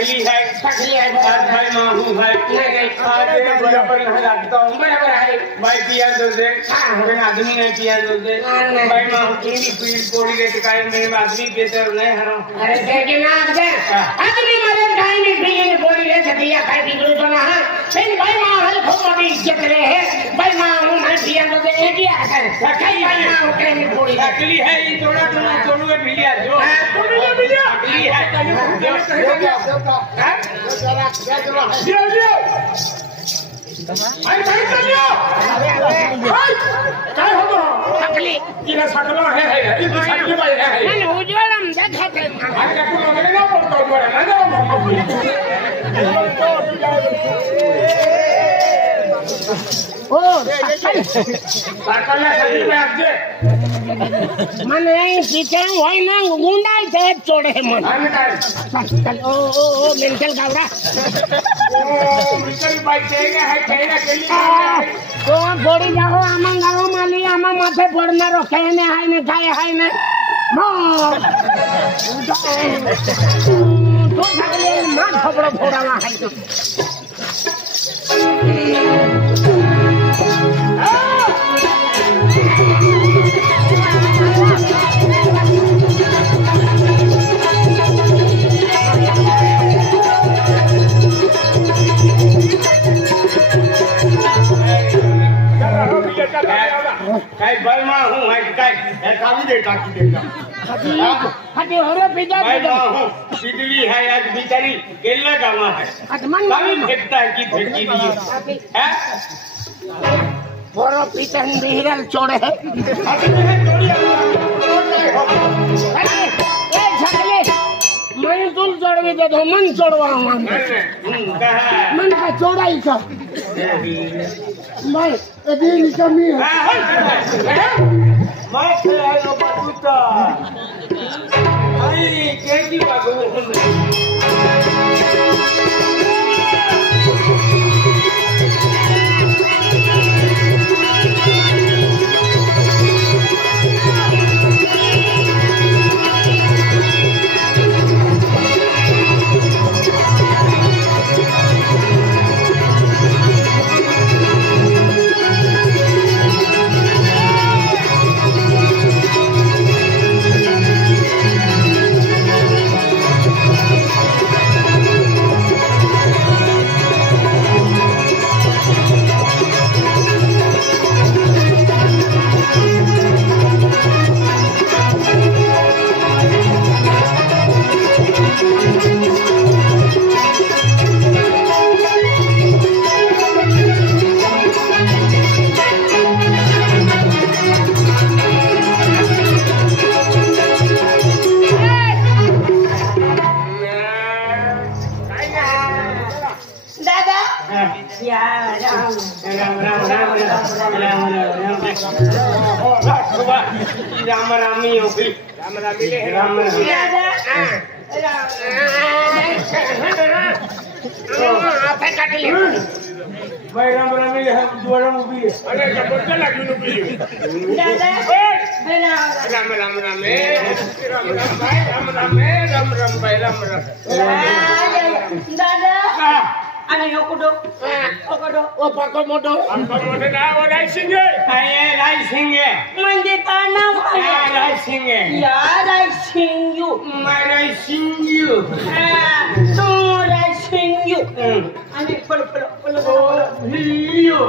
सकली है भाई माहू है बराबर लगता हूँ बराबर है भाई पिया दो दे आदमी नहीं पिया दो दे भाई माहू की पीड़ कोड़ी के टिकाए मेरे आदमी पीते नहीं हरो अरे देखे ना आदमी मरे गाय में पिए कोड़ी ले सकिया खाई बिगड़ू तो ना फिर भाई माहू खूब बड़ी इज्जत रहे है भाई माहू मैं पिया दो दे एक ही आकर कई भाई माहू के में कोड़ी सकली है ये थोड़ा थोड़ा बिलिया जो सकली है भाई भाई चलियो काय हो तो सकली किला सकलो है ये तो सकली भाई है मन उज्जवलम देखते भाई का को लगे ना पड़ता है ओ सकल सकली में आजे मन नहीं पीछे होई ना गुंडा थे छोड़े मन ओ मेंटल गावरा ओ मिसल भाई केगा है केना के लिए तो बड़ी जाओ आमा गाओ माली आमा माथे पड़ना रखे ने हाय ने खाए हाय ने तो sagale माथ खबरो फोड़ावा हाय तो काय बलमा हूँ है काय काली देता की देता हटी होरे पिजा भाई हूँ बिजली है आज बिचारी केला गामा है काली फेंकता है कि फेंकी दी है बोरो पीतन बिहरल छोड़े है ए छकले मन तुल छोड़वी दे दो मन छोड़वा मन का छोड़ाई का भाई अभी कमी है मैं से आयो बटूता आई केकी बागो राम रामी हो गई राम रामी ले राम आपे काट ले भाई राम रामी ले दोरा मूवी अरे जबरदस्त लगी मूवी दादा राम राम राम राम राम भाई राम राम भाई राम राम दादा अने ओकोडो ओ पाको मोटो ना वो राय सिंह है राय सिंह है मंजे का नाम है राय सिंह है यार राय सिंह यू मैं राय सिंह यू तो राय सिंह यू अने पलो हिलियो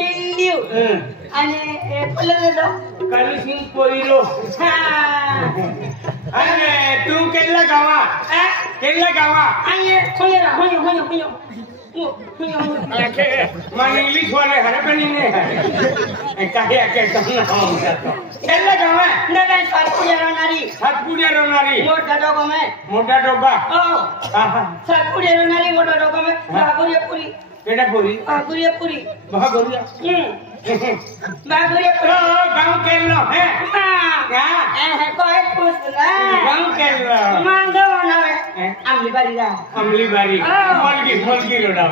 हिंदू अने पलो दो काली सिंह कोइरो अरे तू केला गावा अने होयो मैं इंग्लिश वाले हरे पे नहीं है काहे के तुम ना हम करतो केला गावा दादा सातपुरिया रोनारी मोटा डोगा सातपुरिया रोनारी मोटा डोगा में बागुरिया पूरी केड़ा पूरी बागुरिया पूरी बागुरिया बागुरिया पूरी गांव केलो है हां है कोई पूछना गांव केलो मांगो ना आमली बारी रा अमली बारी मलगी रोडा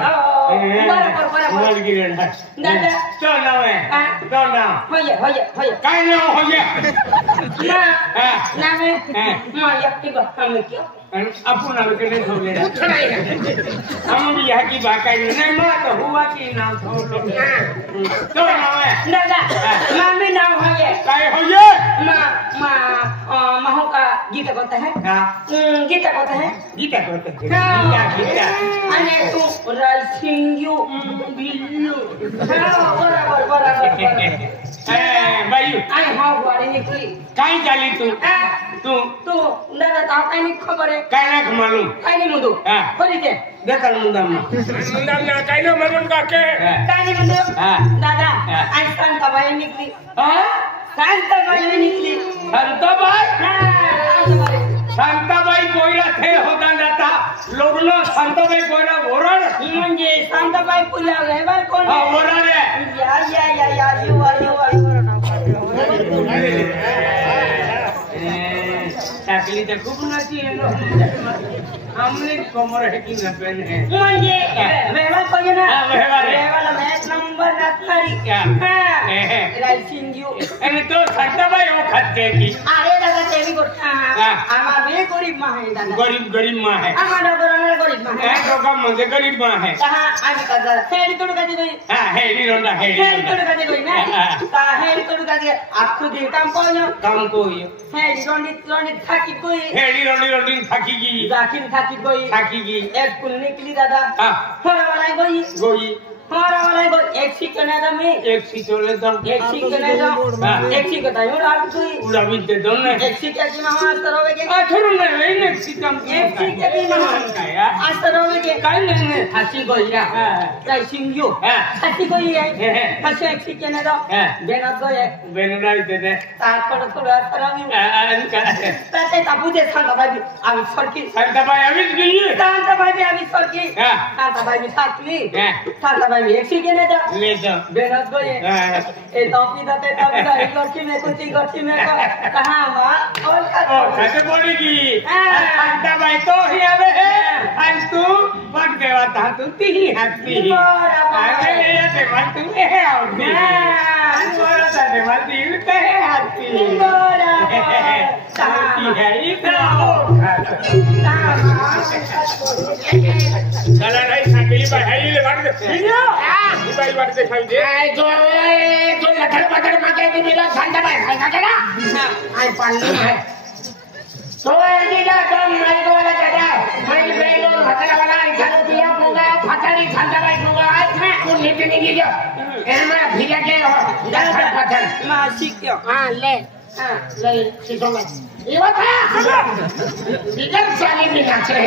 बरोबर मलगी रोडा दादा तो नाव है तो नाव होय काय नाव होय ना में माया की बात हम क्यों आपण आलकडे ठेवले हम भी यहाँ की बात काय नाही मग तो हुआ की नाव ठेवलो तो नाव है दादा मामी नाव होय काय होय माँ का गीता कहता है गीता कहता है गीता कहते गीता अने तू राइसिंग यू बिल्लू बराबर बाई आई हाँ वाली निकली काय झाली तू दादा तो काय नहीं खबर है काय नाही मालूम काय नहीं मुदू बोली दे देखल मुंदाम ना काय नाही मालूम का के काय नहीं मुदू दादा आई शांताबाई निकली शांताबाई निकली शांताबाई कोयला थे होता जाता लोगनो शांताबाई कोयला ओरड म्हणजे शांताबाई पुला लेबर कोण ओरड रे या यू टाकली तर खूप नाची आहे ना हमने कमर है की नपेन है म्हणजे व्यवहार पाहिजे ना व्यवहार मॅच नंबर नाचणारी राइसिंग यू आणि तो शांताबाई ओ खाते की अरे दादा तेरी गोठा आम्हा बे गरीब माँ है दादा गरीब माँ है आम्हा डोगराला गरीब माँ है डोगा म्हणजे गरीब माँ है कहा आज का हेडी तोड का गई हेडी रोंडा हेडी तोड का गई ना ता हेडी तोड का आपको दे काम कोयो हेडी रोंडी थाकी कोई हेडी रोंडी थाकी की जाकिन थाकी की एक कुल निकली दादा होरा वाला गई हमारा वाला को एक सीट करने दम में एक सीट करने दम एक सीट करता है उड़ा भी दे दो ना एक सीट की मामा सरोवे के छोड़ो ना एक सीट की मामा आज सरोवे के काई नहीं हंसी को या राइसिंग यू हंसी को ये हंसी एक सीट करने दो बेना दे दे तार थोड़ा सरोवी ताते ताबू दे शांताबाई अभी सरकी शांताबाई अभी सरकी शांताबाई भी थाकली शांताबाई एक सी के ले जा बेनत को ये ए टॉपी दते तब गच्ची में कहां मां और खाते बोलेगी शांताबाई तो ही आवे है आज तू मत देवा था तू तीही हंसती अरे ये ते मत तू है आउटी बोला था ते मत तू ते हंसती साथी है इतना हो चला नहीं साकेली भाई है ये बात वीडियो भाई बात दिखाई दे जो लखड़ पकड़ माके की मिला शांताबाई है ना चला आई पानी है तो एजीला कम नहीं को वाला चला मैं बेलो हतला वाला इधर दिया होगा फटानी शांताबाई होगा आज मैं वो नीचे नहीं गिर एमा भिजा के दस पत्थर मां सीख क्यों हां ले सीखो मैं ये बता बिगर साली में नाचे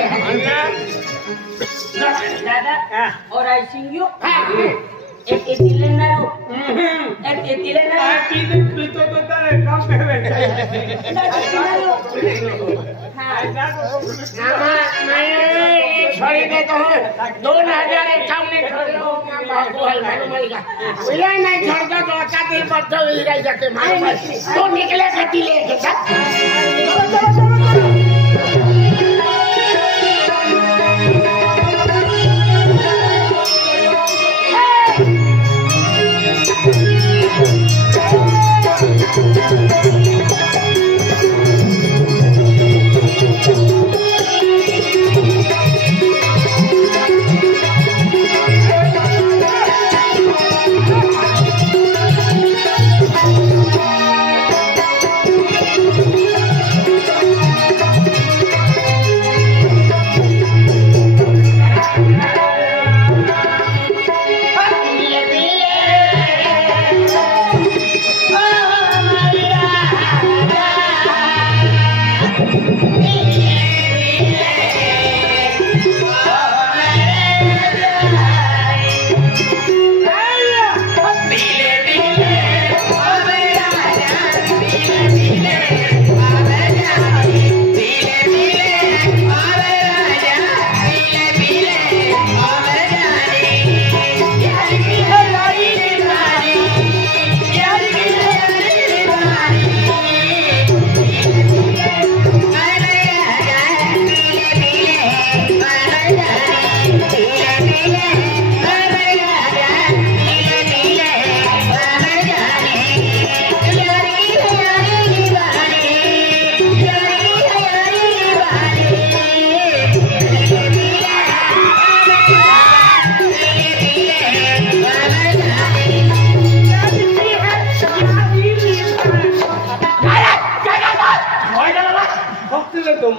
दादा और आई सिंग यू एक एतिले ना पी तो तारे काम पे बैठे मैं छोड़ी दे तो 2051 में छोड़ो ये नहीं छोड़ता तो आते बच्चों ही रह जाते तो निकले कटी लेके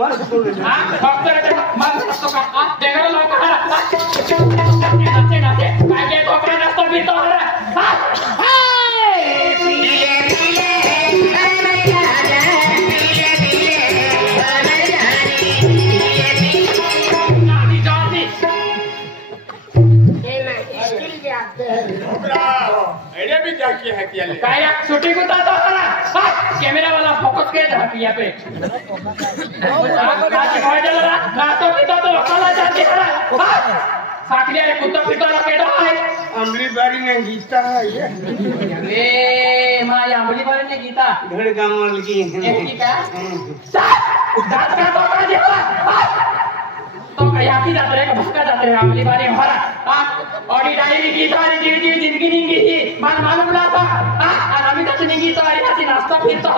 मस्त बोलू हां फक्त ते मग असतो का देगर लोक नाचे नाचे काय काय कोकरे नसतो मी तो हां आइडिया भी क्या किया है किया ले काय शूटिंग होता तो कैमरा वाला फोकस के रहा पिया पे आज काय जला नाचो पितो तो काला जाती है साकलिया रे कुत्ता पितो ला केडो है अमली बारी ने गीता है ये अरे मां अंबली बारे ने गीता धड़ गांव की एक का दांत का तो का जेवा तो कयाती जात रे का भक्का जात रे अंबली बारे हमारा ऑडी डायरी गीता रे जीव जीव जिंदगी नहीं गई मान मालूम ला था आरामी का नहीं गीता रे ऐसी नाश्ता फिर तो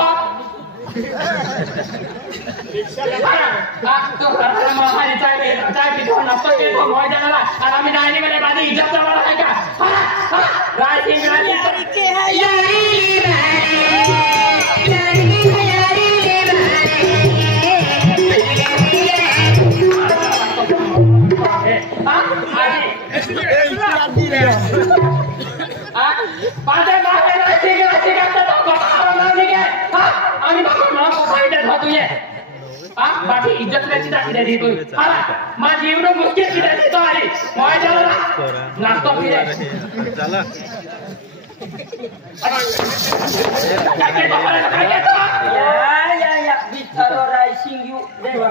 तो हर महारी चाय पीतो नाश्ता के तो मोय जाना आरामी डायरी मेरे बादी इज्जत वाला है का राजी के है यारी पांचे माहे राजी का तो कथा नाही के आणि बाबा मला फायदा होतो ये बाकी इज्जत त्याची दाखी दे तू मा जीवन मुश्किल की दे तो आली मोय जाला नाश्ता पिले चला या बिचारो राइसिंग यू देवा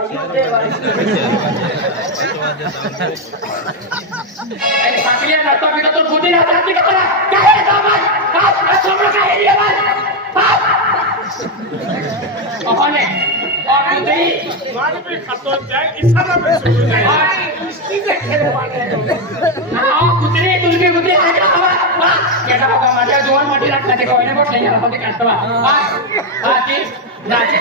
अरे साकलिया नाश्ता पितो तो बुद्धी ना जाती का काय सामान सोमरा काय रे बाल ओने बुद्धी मान भी खतो जाए इशारा में सुन जाए कुत्रे तुलके कुत्रे आजा केटा बघा माझ्या दोन मोठी लागतात कोणी मोठ नाही याला फक्त काढतो हा की नाचे